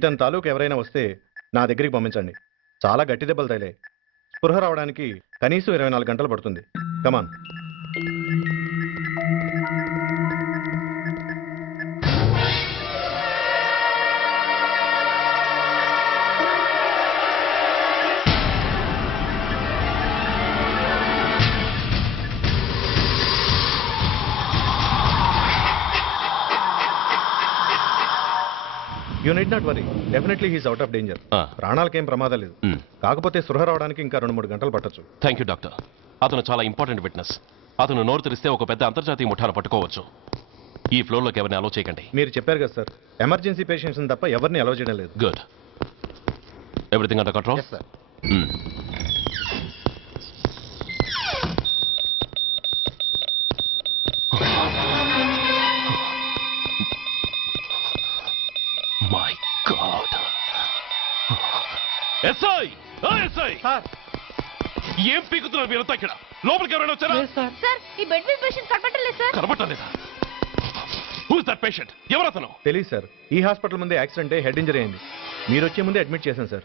ఇతని తాలూకు ఎవరైనా వస్తే నా దగ్గరికి పంపించండి. చాలా గట్టి దెబ్బలు తగిలాయి. స్పృహ రావడానికి కనీసం ఇరవై నాలుగు గంటలు పడుతుంది. Come on. You need not worry definitely he's out of danger ఆ. ప్రాణాలకేం ప్రమాదం లేదు. మ్. కాకపోతే స్పృహ రావడానికి ఇంకా రెండు మూడు గంటలు పట్టొచ్చు. థ్యాంక్ యూ డాక్టర్ అతను చాలా ఇంపార్టెంట్ విట్నెస్ అతను నోరు తెరిస్తే ఒక పెద్ద అంతర్జాతీయ ముఠాను పట్టుకోవచ్చు. ఈ ఫ్లోర్లోకి ఎవరిని అలో చేయకండి. మీరు చెప్పారు కదా సార్. ఎమర్జెన్సీ పేషెంట్స్ తప్ప ఎవరిని అలౌ చేయడం లేదు. Good everything under control my SI SI ఏం పీకుతున్నారు మీరంతా ఇక్కడ? లోపలికి ఎవరైనా వచ్చారా? సార్. ఈ బెడ్ మీద పేషెంట్ కనపడలేదు సార్. కనబట్టలేదా హూస్ దట్ పేషెంట్ ఎవరతను? తెలియదు సార్. ఈ హాస్పిటల్ ముందే యాక్సిడెంట్ హెడ్ ఇంజరీ అయింది. మీరు వచ్చే ముందే అడ్మిట్ చేశాను sir.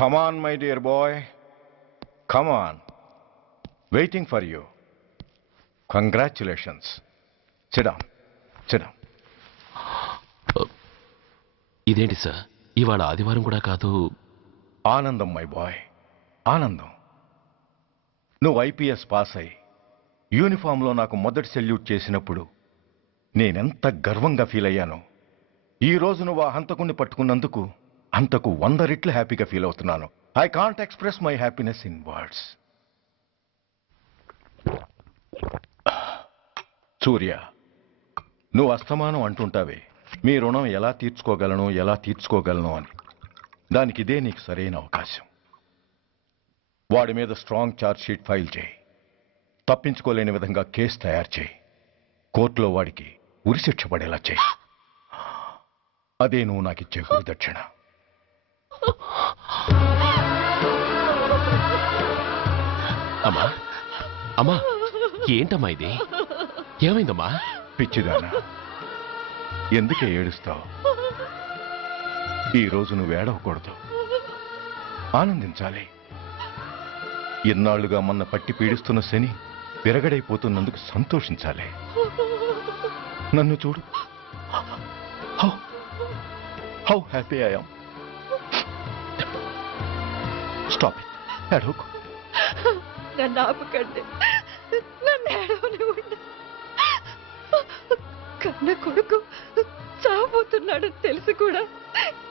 Come on, my dear boy. Come on. Waiting for you. Congratulations. Sit down. Sit down. ఇదేంటి సార్ ఇవాళ ఆదివారం కూడా కాదు ఆనందం మై బాయ్ ఆనందం నువ్వు ఐపీఎస్ పాస్ అయి యూనిఫామ్లో నాకు మొదటి సెల్యూట్ చేసినప్పుడు నేనెంత గర్వంగా ఫీల్ అయ్యానో ఈ రోజు నువ్వు ఆ హంతకుణ్ణి పట్టుకున్నందుకు అంతకు వంద రెట్లు హ్యాపీగా ఫీల్ అవుతున్నాను. I can't express my happiness in words Surya నువ్వు అస్తమానం అంటుంటావే. మీ రుణం ఎలా తీర్చుకోగలను ఎలా తీర్చుకోగలను అని. దానికి ఇదే నీకు సరైన అవకాశం. వాడి మీద స్ట్రాంగ్ ఛార్జ్ షీట్ ఫైల్ చేయి. తప్పించుకోలేని విధంగా కేసు తయారు చేయి. కోర్టులో వాడికి ఉరిశిక్ష పడేలా చేయి. అదే నువ్వు నాకు ఇచ్చే గురుదక్షిణ. అమ్మా అమ్మా ఏంటమ్మా ఇది? ఏమైందమ్మా? పిచ్చిదానా ఎందుకే ఏడుస్తావు? ఈ రోజు నువ్వు ఏడవకూడదు. ఆనందించాలి. ఎన్నాళ్ళుగా మొన్న పట్టి పీడిస్తున్న శని విరగడైపోతున్నందుకు సంతోషించాలి. నన్ను చూడు. How how happy I'm it ఏడవకు నన్ను ఆపకండి నన్ను ఏడవనివ్వండి కన్న కొడుకు చావబోతున్నాడు తెలిసి కూడా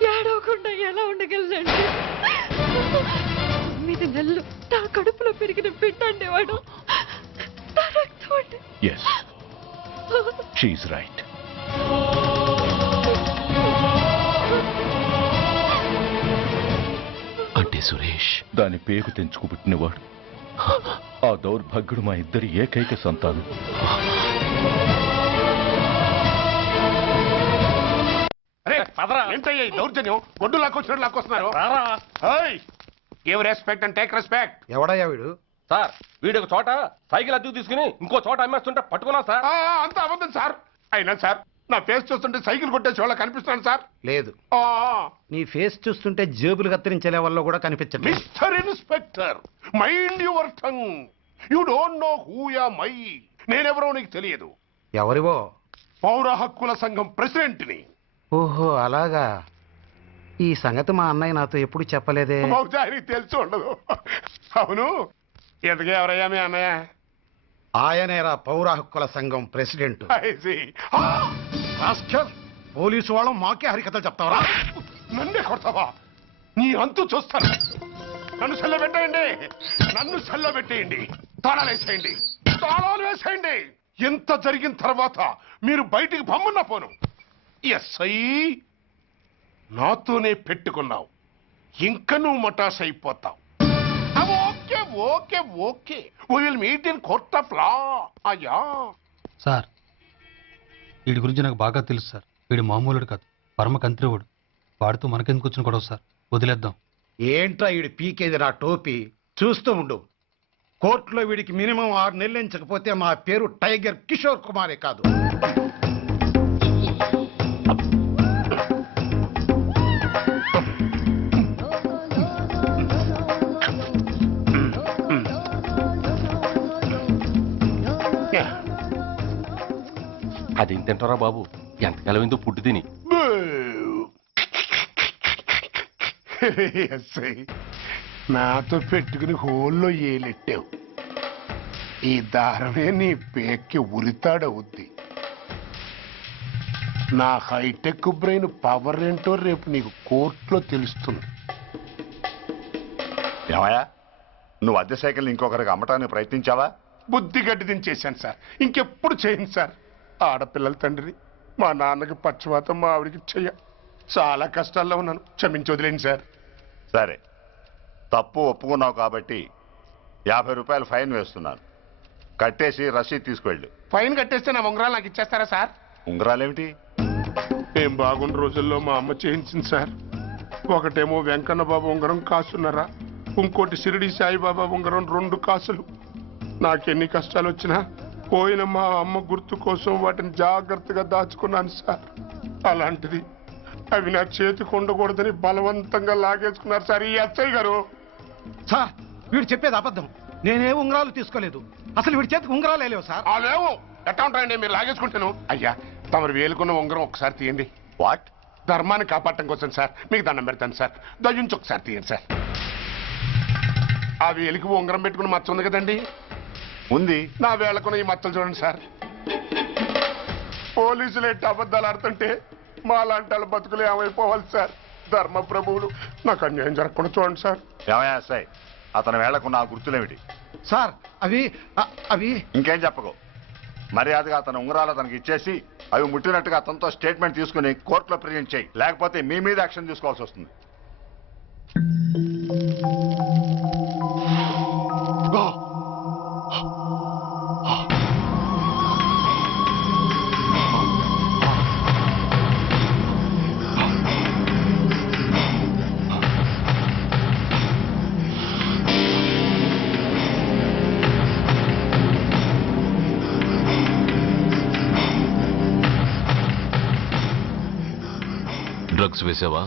ఏడవకుండా ఎలా ఉండగలనండి తొమ్మిది నెలలు నా కడుపులో పెరిగిన బిడ్డ అండేవాడు నా రక్తం అండి షీఈ్ రైట్ సురేష్. దాని పేగు తెంచుకు పుట్టినవాడు ఆ దౌర్భాగ్యుడు మా ఇద్దరి ఏకైక సంతానం. ఏంటయ్యా ఈ దౌర్జన్యం? గొడ్డు లాక్కొచ్చినట్టు లాక్కొస్తున్నారు give respect and take respect ఎవడయ్యా వీడు? సార్ వీడు ఒక చోట సైకిల్ అద్దెకు తీసుకుని ఇంకో చోట అమ్మేస్తుంటే పట్టుకున్నాం సార్. అంత అబద్ధం సార్. అయినా సార్ నా ఫేస్ చూస్తుంటే సైకిల్ కొట్టేసి వాళ్ళ కనిపిస్తున్నాను సార్. లేదు. ఆ, నీ ఫేస్ చూస్తుంటే జేబులు కత్తిరించే లెవెల్లో కూడా కనిపించట్లేదు. Mister inspector mind your tongue. You don't know who ya my నేనెవరో నీకు తెలియదు. ఎవరివో? పౌర హక్కుల సంఘం ప్రెసిడెంట్ని ఓహో అలాగా. ఈ సంగతి మా అన్నయ్య నాతో ఎప్పుడు చెప్పలేదే? బహుశా ఆయనకి తెలిసి ఉండదు. అవును. ఎందుకు ఎవరయ్యా మీ అన్నయ్య? ఆయనేరా పౌర హక్కుల సంఘం president. I see. Rascal, police వాళ్ళం మాకే హరికథలు చెప్తావరా? నన్నే కొడతావా? నీ అంతు చూస్తాను. నన్ను సెల్ల పెట్టేయండి. నన్ను సెల్ల పెట్టేయండి. తాళాలు వేసేయండి. తాళాలు వేసేయండి. ఎంత జరిగిన తర్వాత మీరు బయటికి పమ్మున్న పోను. ఎస్ఐ నాతోనే పెట్టుకున్నావు. ఇంక నువ్వు మటాస్ అయిపోతావు. Okay okay okay. Will meet in court of law అయ్యా. సార్ వీడి గురించి నాకు బాగా తెలుసు సార్. వీడి మామూలుడు కాదు. పరమ కంత్రివుడు. వాడితో మనకెందుకు వచ్చిన గొడవ సార్? వదిలేద్దాం. ఏంట్రా వీడి పీకేది నా టోపీ? చూస్తూ ఉండు. కోర్టులో వీడికి మినిమం ఆరు నెలలు ఎంచకపోతే మా పేరు టైగర్ కిషోర్ కుమారే కాదు. అది తింటారా బాబు? ఎంతకాలం ఏందో పుట్టి తిని. ఎస్ఐ నాతో పెట్టుకుని హోల్లో ఏలెట్టావు. ఈ దారమే నీ పేక్కి ఉరితాడవుద్ది. నా హైటెక్ బ్రెయిన్ పవర్ ఏంటో రేపు నీకు కోర్టులో తెలుస్తుంది. ఏమయ్యా నువ్వు అద్దె సైకిల్ ఇంకొకరికి అమ్మటానికి ప్రయత్నించావా? బుద్ధి గడ్డి దించేశాను సార్. ఇంకెప్పుడు చేయను సార్. ఆడపిల్లల తండ్రిని మా నాన్నకి పక్షవాతం మా ఆవిడికి చెయ్య. చాలా కష్టాల్లో ఉన్నాను. క్షమించి వదిలేండి సార్. సరే. తప్పు ఒప్పుకున్నావు కాబట్టి యాభై రూపాయలు ఫైన్ వేస్తున్నాను. కట్టేసి రసీదు తీసుకువెళ్ళు ఫైన్ కట్టేస్తే నా ఉంగరాలు నాకు ఇచ్చేస్తారా సార్? ఉంగరాలేమిటి? ఏం బాగున్న రోజుల్లో మా అమ్మ చేయించింది సార్. ఒకటేమో వెంకన్న బాబు ఉంగరం కాసున్నరా ఇంకోటి షిరిడి సాయిబాబా ఉంగరం రెండు కాసులు. నాకెన్ని కష్టాలు వచ్చినా పోయిన మా అమ్మ గుర్తు కోసం వాటిని జాగ్రత్తగా దాచుకున్నాను సార్. అలాంటిది అవి నా చేతికి ఉండకూడదని బలవంతంగా లాగేసుకున్నారు సార్ ఈ ఎస్ఐ గారు. సార్ వీడు చెప్పేది అబద్ధం. నేనే ఉంగరాలు తీసుకోలేదు. అసలు వీడి చేతికి ఉంగరాలు లేవు సార్. ఆ లేవు. ఎట్టా ఉంటాయండి? మీరు లాగేసుకుంటాను. అయ్యా తమరు వేలుకున్న ఉంగరం ఒకసారి తీయండి. వాట్? ధర్మాన్ని కాపాడటం కోసం సార్. మీకు దండం పెడతాను సార్. దయ్యుంచి ఒకసారి తీయండి సార్. ఆ వేలికి ఉంగరం పెట్టుకుని మచ్చ ఉంది కదండి? ఉంది. నా వేళకున్న ఈ మచ్చలు చూడండి సార్. పోలీసులు ఎట్టి అబద్ధాలు ఆడుతుంటే మా లాంటి వాళ్ళ బతుకులు ఏమైపోవాలి సార్? ధర్మ ప్రభువులు నాకు అన్యాయం జరగకుండా చూడండి సార్. ఏమయ్యా సాయి? అతని వేళ్ళకు నా గుర్తులేమిటి? సార్ అవి అవి. ఇంకేం చెప్పకు. మర్యాదగా అతని ఉంగరాలు అతనికి ఇచ్చేసి అవి ముట్టినట్టుగా అతనితో స్టేట్మెంట్ తీసుకుని కోర్టులో ప్రజెంట్ చేయి. లేకపోతే మీ మీద యాక్షన్ తీసుకోవాల్సి వస్తుంది. వేసావా?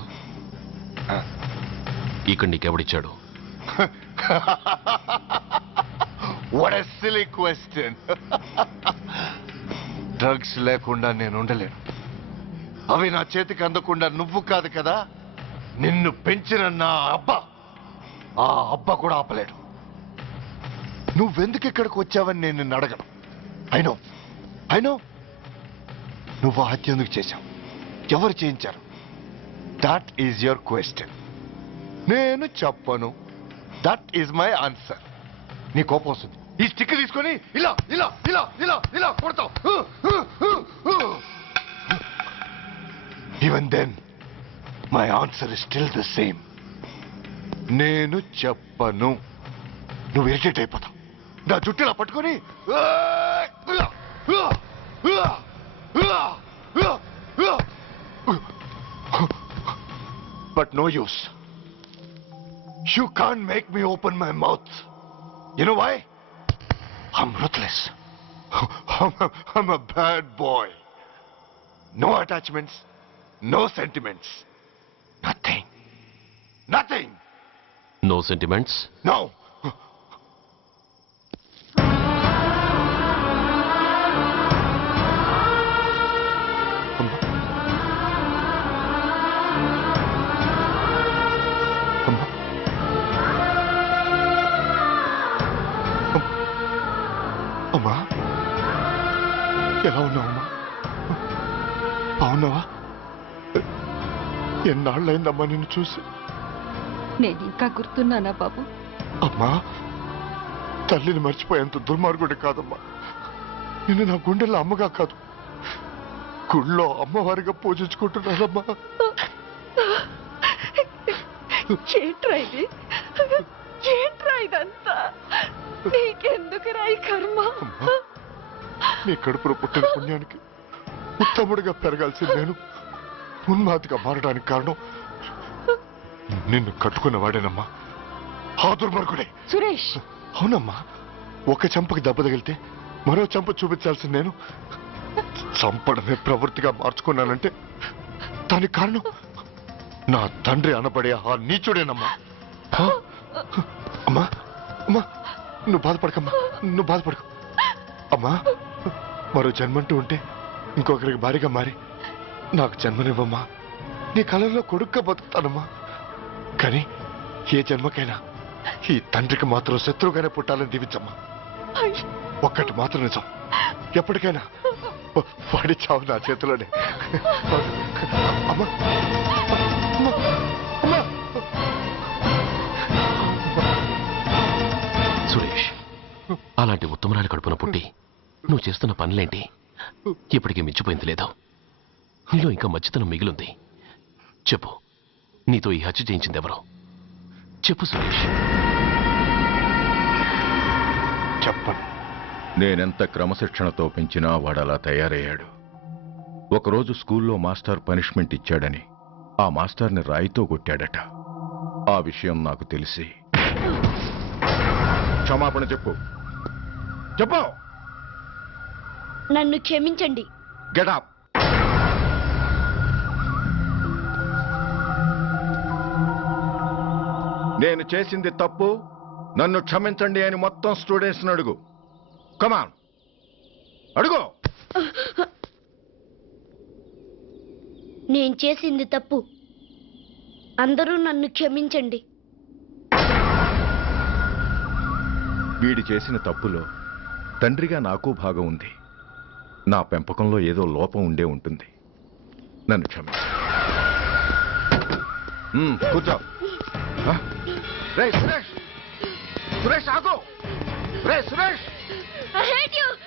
ఇక్కడ నీకెవడిచ్చాడు? What a silly question drugs లేకుండా నేను ఉండలేను. అవి నా చేతికి అందకుండా నువ్వు కాదు కదా నిన్ను పెంచిన నా అబ్బ. ఆ అబ్బ కూడా ఆపలేడు. నువ్వెందుకు ఇక్కడికి వచ్చావని నేను నిన్ను అడగను. అయినో అయినో నువ్వు ఆ హత్య ఎందుకు చేశావు? ఎవరు చేయించారు? దట్ ఈజ్ యువర్ క్వశ్చన్ నేను చెప్పను. దట్ ఈజ్ మై ఆన్సర్ నీ కోపం వస్తుంది. ఈ స్టిక్ తీసుకొని ఇలా ఇలా ఇలా ఇలా ఇలా కొడతావు. Even then my answer is still the same నేను చెప్పను. నువ్వు ఇరిటేట్ అయిపోతావు. నా జుట్టు ఇలా పట్టుకొని but no use. You can't make me open my mouth. You know why? I'm ruthless. I'm a, I'm a bad boy. No attachments, no sentiments, nothing. Nothing! No sentiments? No. అమ్మా. ఎలా ఉన్నావమ్మా బాగున్నావా? ఎన్నాళ్ళైందమ్మా నిన్ను చూసి? నేను ఇంకా గుర్తున్నానా బాబు? అమ్మా తల్లిని మర్చిపోయేంత దుర్మార్గుడి కాదమ్మా. నిన్ను నా గుండెల్లో అమ్మగా కాదు. గుళ్ళో అమ్మవారిగా పూజించుకుంటున్నానమ్మా. ఏంట్రా ఇది? ఏంట్రా ఇదంతా? నీకెందుకు రాయి కర్మ? నీ కడుపులో పుట్టిన పుణ్యానికి ఉత్తముడిగా పెరగాల్సిన నేను ఉన్మాదిగా మారడానికి కారణం నిన్ను కట్టుకున్న వాడేనమ్మా. ఆ దుర్మార్గుడే. సురేష్! అవునమ్మా ఒక చంపకి దెబ్బ తగిలితే మరో చంప చూపించాల్సిన నేను చంపడమే ప్రవృత్తిగా మార్చుకున్నానంటే దానికి కారణం నా తండ్రి అనబడే ఆ నీచుడేనమ్మా? అమ్మా అమ్మా నువ్వు బాధపడకమ్మా. నువ్వు బాధపడకు. అమ్మా మరో జన్మంటూ ఉంటే ఇంకొకరికి భారీగా మారి నాకు జన్మనివ్వమ్మా. నీ కళల్లో కొడుక్గా బతుకుతానమ్మా. కానీ ఏ జన్మకైనా ఈ తండ్రికి మాత్రం శత్రువుగానే పుట్టాలని దీవించమ్మా. ఒక్కటి మాత్రం నిజం. ఎప్పటికైనా వాడి చావు నా చేతిలోనే. అమ్మా అలాంటి ఉత్తమరాలి కడుపున పుట్టి నువ్వు చేస్తున్న పనులేంటి? ఇప్పటికీ మించిపోయింది లేదు. నీలో ఇంకా మచ్చితనం మిగిలింది. చెప్పు. నీతో ఈ హత్య చేయించింది ఎవరు? చెప్పు సురేష్. చెప్పను. నేనెంత క్రమశిక్షణతో పెంచినా వాడలా తయారయ్యాడు. ఒకరోజు స్కూల్లో మాస్టర్ పనిష్మెంట్ ఇచ్చాడని ఆ మాస్టర్ని రాయితో కొట్టాడట. ఆ విషయం నాకు తెలిసి. క్షమాపణ చెప్పు. చెప్పు. నన్ను క్షమించండి. గెటప్ నేను చేసింది తప్పు. నన్ను క్షమించండి అని మొత్తం స్టూడెంట్స్ని అడుగు. కమాన్ అడుగు. నేను చేసింది తప్పు. అందరూ నన్ను క్షమించండి. వీడి చేసిన తప్పులో తండ్రిగా నాకు భాగం ఉంది. నా పెంపకంలో ఏదో లోపం ఉండే ఉంటుంది. నన్ను క్షమించు. కూర్చో. సురేష్ రే సురేష్! సురేష్ ఆగో! రే సురేష్!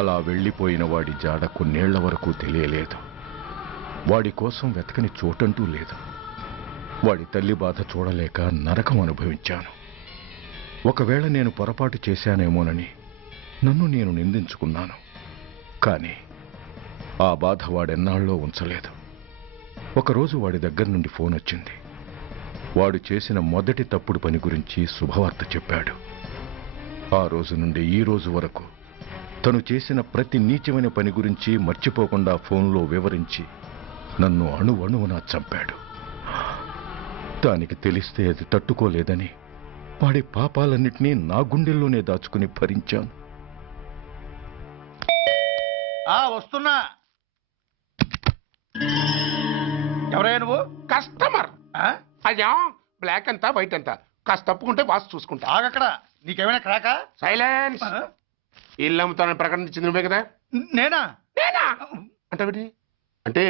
అలా వెళ్ళిపోయిన వాడి జాడ కొన్నేళ్ళ వరకు తెలియలేదు. వాడి కోసం వెతకని చోటంటూ లేదు. వాడి తల్లి బాధ చూడలేక నరకం అనుభవించాను. ఒకవేళ నేను పొరపాటు చేశానేమోనని నన్ను నేను నిందించుకున్నాను. కానీ ఆ బాధ వాడెన్నాళ్ళలో ఉంచలేదు. ఒకరోజు వాడి దగ్గర నుండి ఫోన్ వచ్చింది. వాడు చేసిన మొదటి తప్పుడు పని గురించి శుభవార్త చెప్పాడు. ఆ రోజు నుండి ఈ రోజు వరకు తను చేసిన ప్రతి నీచమైన పని గురించి మర్చిపోకుండా ఫోన్లో వివరించి నన్ను అణువణువున చంపాడు. దానికి తెలిస్తే అది తట్టుకోలేదని వాడి పాపాలన్నిటినీ నా గుండెల్లోనే దాచుకుని భరించాను. ఆ వస్తున్నా. ఎవరయ్యా నువ్వు? కస్టమర్? అయ్యా బ్లాక్ అంతా వైట్ అంతా. కాస్త తప్పుకుంటే బాస్ చూసుకుంటా. ఆగక్కడ. నీకేమైనా క్రాకా? సైలెన్స్? ఇల్లు అమ్ముతానని ప్రకటించింది నువ్వే కదా? నేనా? నేనా? అంటే అంటే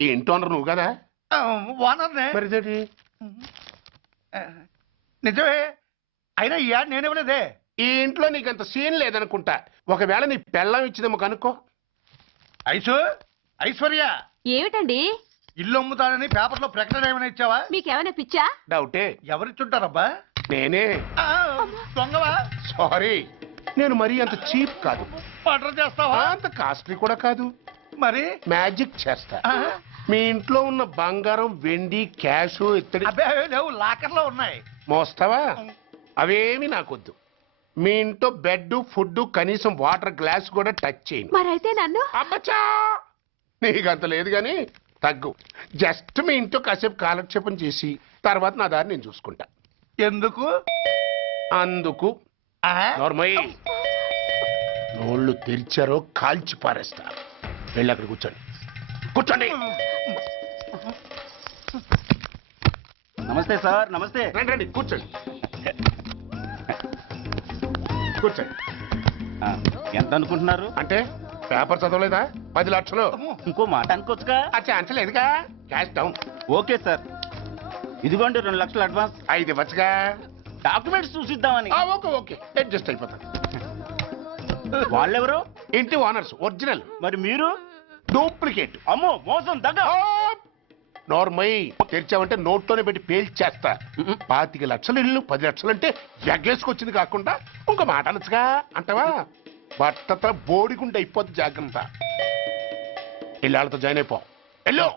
ఈ ఇంటి ఓనర్ నువ్వు కదా? మరి ఇదేంటి? నిజమే. అయినా ఈ యాడ్ నేనివ్వలేదే ఈ ఇంట్లో నీకు అంత సీన్ లేదనుకుంటా. ఒకవేళ నీ పెళ్ళం ఇచ్చిందేమో కనుక్కో. ఐసు? ఐశ్వర్య! ఏమిటండి? ఇల్లు అమ్ముతానని పేపర్లో ప్రకటన ఏమైనా ఇచ్చావా? మీకేమైనా పిచ్చా? డౌటే. ఎవరిచ్చుంటారబ్బా? నేనే. దొంగవా? సారీ. నేను మరీ అంత చీప్ కాదు. మర్డర్ చేస్తావా? అంత కాస్ట్లీ కూడా కాదు. మరి? మ్యాజిక్ చేస్తా. ఆ? మీ ఇంట్లో ఉన్న బంగారం వెండి క్యాష్ ఇత్తడి అబ్బే అవి లేవు లాకర్లో ఉన్నాయి. మోస్తావా? అవేమి నాకొద్దు. మీ ఇంట్లో బెడ్ ఫుడ్ కనీసం వాటర్ గ్లాస్ కూడా టచ్ చేయను. మరైతే నన్ను? అబ్బచ్చా! నీకు అంత లేదు కానీ తగ్గు. జస్ట్ మీ ఇంట్లో కాసేపు కాలక్షేపం చేసి తర్వాత నా దారి నేను చూసుకుంటా. ఎందుకు? అందుకు నార్మల్ నోళ్ళు తెరిచారో కాల్చి పారేస్తా. వెళ్ళి అక్కడ కూర్చోండి. కూర్చోండి. నమస్తే సార్ నమస్తే. రండి రండి కూర్చోండి. కూర్చోండి. ఆ, ఎంత అనుకుంటున్నారు? అంటే పేపర్ చదవలేదా? పది లక్షలు. ఇంకో మాట అనుకోవచ్చుగా. ఆ ఛాన్స్ లేదుగా క్యాష్ డౌన్. Okay sir. ఇదిగోండి రెండు లక్షలు అడ్వాన్స్. ఐదు ఇవ్వచ్చుగా. డాక్యుమెంట్స్ చూసిద్దామని. ఆ, ఓకే ఓకే. అడ్జస్ట్ అయిపోతాను. వాళ్ళెవరు? ఇంటి ఓనర్స్ ఒరిజినల్. మరి మీరు? డూప్లికేట్. అమ్మో మోసం దగ్గ నార్మల్ తెరిచావంటే నోట్లోనే పెట్టి పేల్చేస్తా పాతిక లక్షలు ఇల్లు పది లక్షలు అంటే ఎగ్గేసుకొచ్చింది కాకుండా ఇంకో మాట అనొచ్చుగా? అంటావా? బట్టత బోడిగుండి అయిపోద్ది జాగ్రత్త. ఇల్లాళ్ళతో జాయిన్ అయిపో. ఎల్లో!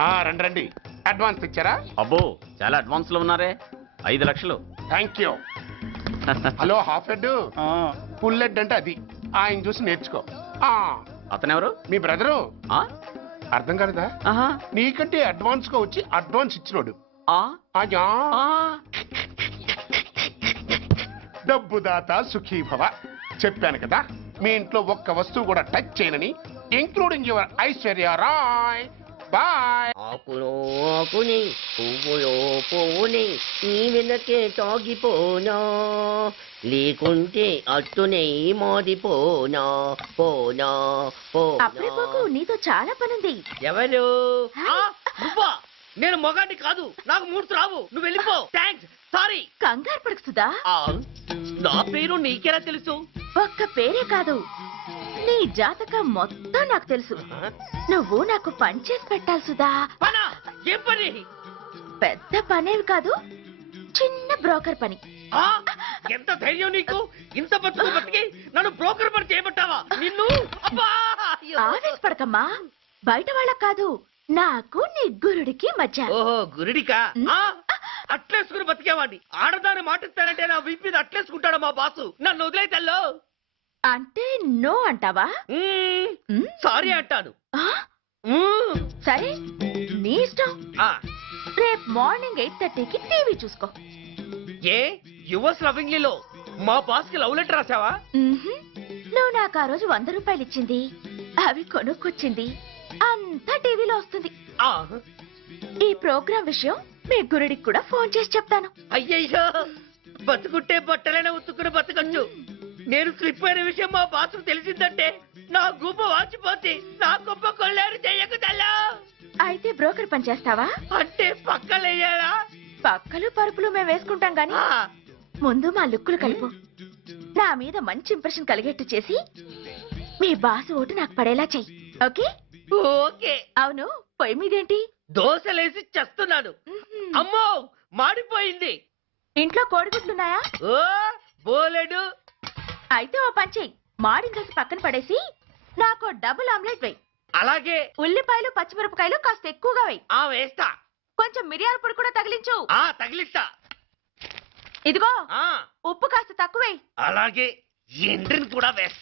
ఆ, రండి రండి. అడ్వాన్స్ ఇచ్చారా అబ్బో చాలా అడ్వాన్స్లో ఉన్నారే. ఐదు లక్షలు. Thank you. Hello half head? Full head అంటే అది. ఆయన చూసి నేర్చుకో. ఆ, అతనెవరు? మీ బ్రదరు? ఆ? అర్థం కాలేదా? ఆహా. నీకంటే అడ్వాన్స్గా వచ్చి అడ్వాన్స్ ఇచ్చినోడు. ఆ? డబ్బు దాత సుఖీ భవ చెప్పాను కదా మీ ఇంట్లో ఒక్క వస్తువు కూడా టచ్ చేయనని including your Aishwarya Rai. Bye ఆకులో ఆకుని పువ్వులో పువ్వుని నీ వెనకే తాగిపోనా లేకుంటే అట్టునే మాడిపోనా పోనా? అప్పుడే పోనా పోకు నీతో చాలా పనుంది. ఎవరు? నువ్వా? నేను మొగాన్ని కాదు నాకు మూడు రావు. నువ్వు వెళ్ళిపో. థ్యాంక్స్. సారీ. కంగారు పడుకుతుందా నా పేరు నీకెలా తెలుసు? ఒక్క పేరే కాదు. నీ జాతకం మొత్తం నాకు తెలుసు. నువ్వు నాకు పని చేసి పెట్టాలి సుధా. పనా? ఏం పని? పెద్ద పనేవి కాదు చిన్న బ్రోకర్ పని. ఆ? ఎంత ధైర్యం నీకు? ఇంత బతుకు బతికి నన్ను బ్రోకర్ పని చేయబట్టావా? నిన్ను! ఆవేశపడకమ్మా. బయట వాళ్ళకి కాదు నాకు నీ గురుడికి మధ్య. ఓహో గురుడికా? అట్లేసుకుని బతికేవాడిని. ఆడదాని మాటిస్తానంటే నా వీపు మీద అట్లేసుకుంటాడు మా బాసు? నన్ను వదిలే తెల్లో. అంటే నో అంటావా? మ్? సారీ అంటాను. ఆ? సరే నీ ఇష్టం. ఆ, రేపు మార్నింగ్ ఎయిట్ థర్టీకి టీవీ చూసుకో. ఏ? యువర్స్ లవింగ్లీలో మా బాస్కి లవ్ లెటర్ రాసావా. నువ్వు నాకు ఆ రోజు వంద రూపాయలు ఇచ్చింది. అవి కొనుక్కొచ్చింది. అంతా టీవీలో వస్తుంది. ఆ, ఈ ప్రోగ్రాం విషయం మీ గురుడికి కూడా ఫోన్ చేసి చెప్తాను. అయ్యయ్యో! బతుకుంటే బట్టలైనా ఉత్తుకుని బతకచ్చు. నేను స్లిప్ అయిన విషయం మా బాస్ తెలిసిందంటే నా గుబ్బ వాచిపోతే నా గొప్ప కొల్లారు చెయ్యకు తల్లా. అయితే బ్రోకర్ పని చేస్తావా? అంటే పక్కలేయాలా పక్కలు పరుపులు మేము వేసుకుంటాం గాని ముందు మా లుక్కులు కలుపు. నా మీద మంచి ఇంప్రెషన్ కలిగేట్టు చేసి మీ బాసు ఓటు నాకు పడేలా చెయ్యి. ఓకే? ఓకే. అవును పొయ్యి మీదేంటి? దోశలేసి చస్తున్నాను. అమ్మో మాడిపోయింది. ఇంట్లో కోడిగుడ్లున్నాయా? ఓ బోలెడు. అయితే ఓ పని చెయ్యి. మాడిన దోశ పక్కన పడేసి నాకు డబుల్ ఆమ్లెట్ వెయ్యి అలాగే. ఉల్లిపాయలు పచ్చిమిరపకాయలు కాస్త ఎక్కువగా వెయ్యి ఆ వేస్తా. కొంచెం మిరియాల పొడి కూడా తగిలించు. ఆ తగిలిస్తా. ఇదిగో ఆ. ఉప్పు కాస్త తక్కువేయి అలాగే ఎండ్రిని కూడా వేస్తా.